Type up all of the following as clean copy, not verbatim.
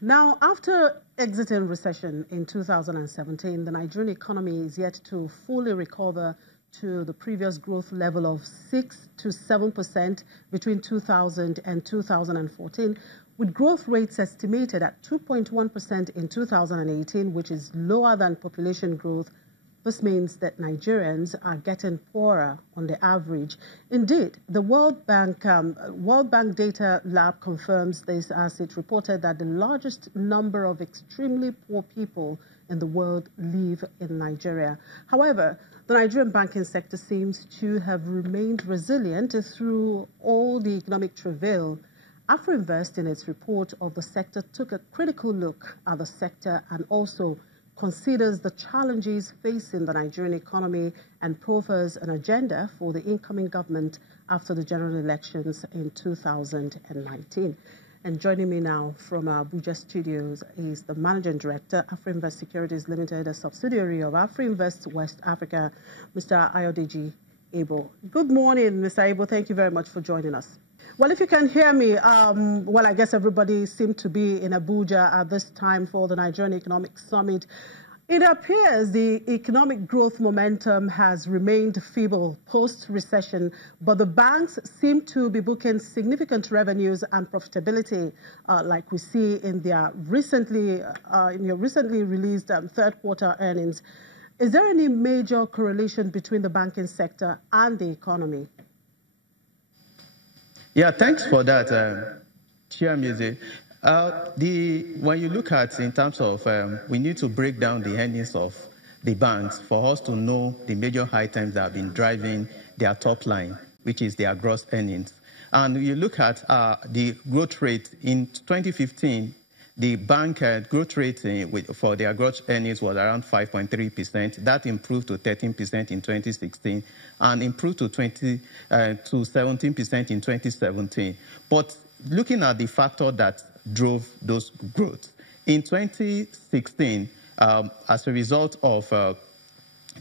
Now, after exiting recession in 2017, the Nigerian economy is yet to fully recover to the previous growth level of 6 to 7% between 2000 and 2014, with growth rates estimated at 2.1% in 2018, which is lower than population growth. This means that Nigerians are getting poorer on the average. Indeed, the World Bank Data Lab confirms this as it reported that the largest number of extremely poor people in the world live in Nigeria. However, the Nigerian banking sector seems to have remained resilient through all the economic travail. AfroInvest, in its report of the sector, took a critical look at the sector and also considers the challenges facing the Nigerian economy and proffers an agenda for the incoming government after the general elections in 2019. And joining me now from our Abuja studios is the Managing Director, AfroInvest Securities Limited, a subsidiary of AfroInvest West Africa, Mr. Ayodeji Ebo. Good morning, Mr. Ebo. Thank you very much for joining us. Well, if you can hear me, well, I guess everybody seemed to be in Abuja at this time for the Nigerian Economic Summit. It appears the economic growth momentum has remained feeble post-recession, but the banks seem to be booking significant revenues and profitability, like we see in their recently released third quarter earnings. Is there any major correlation between the banking sector and the economy? Yeah, thanks for that, Chair Music. When you look at in terms of, we need to break down the earnings of the banks for us to know the major items that have been driving their top line, which is their gross earnings. And you look at the growth rate in 2015, the bank growth rate for their gross earnings was around 5.3%. That improved to 13% in 2016 and improved to 17% in 2017. But looking at the factor that drove those growth, in 2016, as a result of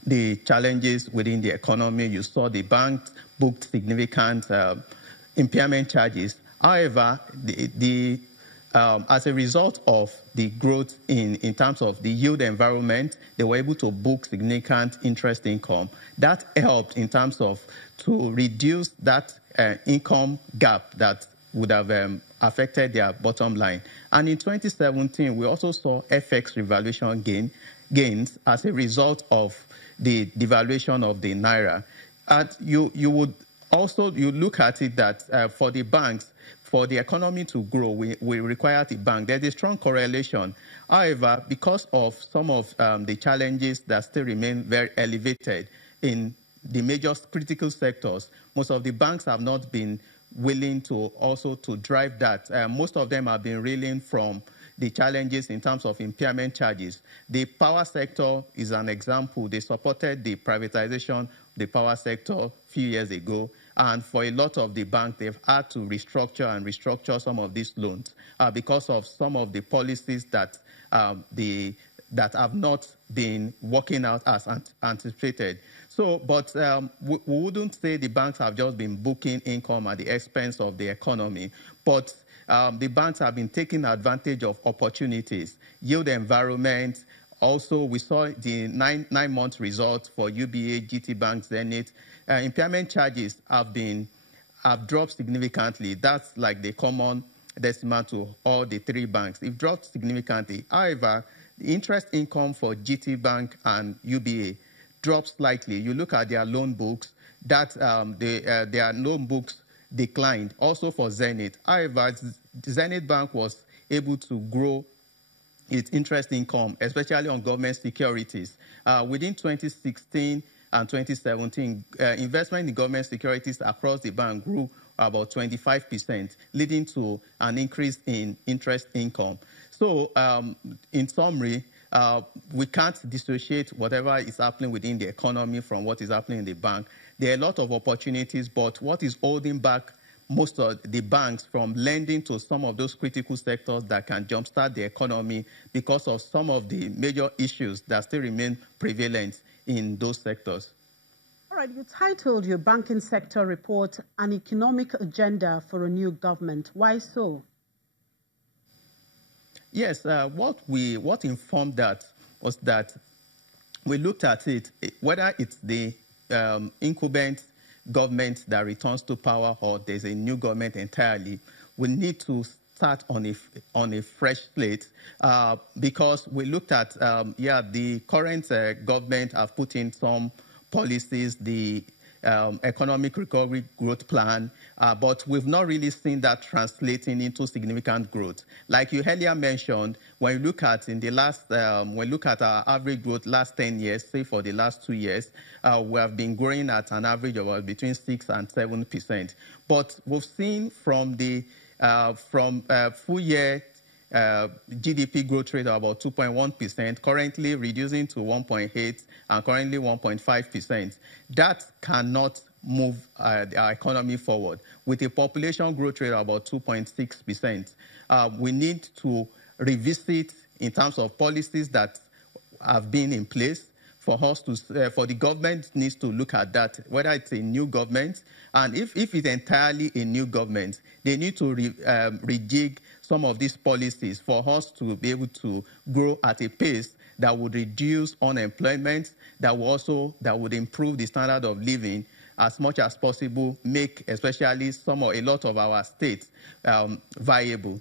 the challenges within the economy, you saw the bank booked significant impairment charges. However, as a result of the growth in terms of the yield environment, they were able to book significant interest income. That helped in terms of to reduce that income gap that would have affected their bottom line. And in 2017, we also saw FX revaluation gains as a result of the devaluation of the Naira. And you would also look at it that for the banks, for the economy to grow, we require the bank. There's a strong correlation. However, because of some of the challenges that still remain very elevated in the major critical sectors, most of the banks have not been willing to also to drive that. Most of them have been reeling from the challenges in terms of impairment charges. The power sector is an example. They supported the privatization of the power sector a few years ago. And for a lot of the banks, they've had to restructure some of these loans because of some of the policies that that have not been working out as anticipated. So, but we wouldn't say the banks have just been booking income at the expense of the economy, but the banks have been taking advantage of opportunities, yield environment. Also, we saw the nine-month results for UBA, GT Bank, Zenith. Impairment charges have dropped significantly. That's like the common decimal to all the three banks. It dropped significantly. However, the interest income for GT Bank and UBA dropped slightly. You look at their loan books, that their loan books declined. Also for Zenith. However, Zenith Bank was able to grow its interest income, especially on government securities. Within 2016 and 2017, investment in government securities across the bank grew about 25%, leading to an increase in interest income. So, in summary, we can't dissociate whatever is happening within the economy from what is happening in the bank. There are a lot of opportunities, but what is holding back most of the banks from lending to some of those critical sectors that can jumpstart the economy because of some of the major issues that still remain prevalent in those sectors. All right, you titled your banking sector report An Economic Agenda for a New Government. Why so? Yes, what informed that was that we looked at it, whether it's the incumbent government that returns to power or there's a new government entirely, we need to start on a fresh slate because we looked at, the current government have put in some policies, the economic recovery growth plan, but we've not really seen that translating into significant growth. Like you earlier mentioned, when you look at in the last, when we look at our average growth last 10 years, say for the last 2 years, we have been growing at an average of between 6 and 7%. But we've seen from the full year GDP growth rate of about 2.1%, currently reducing to 1.8 and currently 1.5%. That cannot move our economy forward. With a population growth rate of about 2.6%, we need to revisit in terms of policies that have been in place. For us to, for the government needs to look at that, whether it's a new government, and if it's entirely a new government, they need to rejig some of these policies for us to be able to grow at a pace that would reduce unemployment, that would improve the standard of living as much as possible, make especially a lot of our states viable.